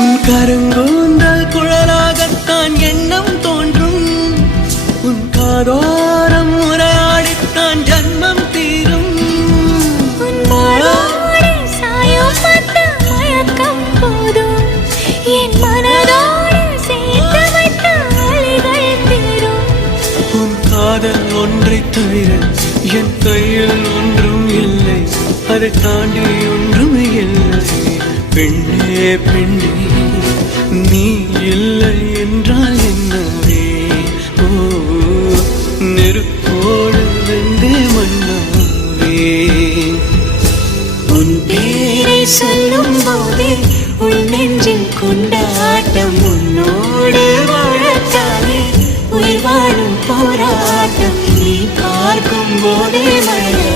உன் கருங்கூந்தல் குழலாகத்தான் எண்ணம் தோன்றும். உன் காதோரம் உரையாடித்தான் ஜன்மம் தீரும். என் மனதோடு சேர்த்து வைத்த அலைகள் தீரும். உன் காதல் ஒன்றை தவிர என் கையில் ஒன்றும் இல்லை, அதை தாண்டி ஒன்றும் இல்லை. பெண்ணே பெண்ணே நீ இல்லை என்றால் என்னவே? ஓ நெருப்போடு வெந்தே மண்ணாவே. உன் பேரை சொல்லும் போதே உன் நெஞ்சில் கொண்டாட்டம். உன்னோடு வாழத்தானே உயிர் வாழும் போராட்டம். நீ பார்க்கும் போதே மழை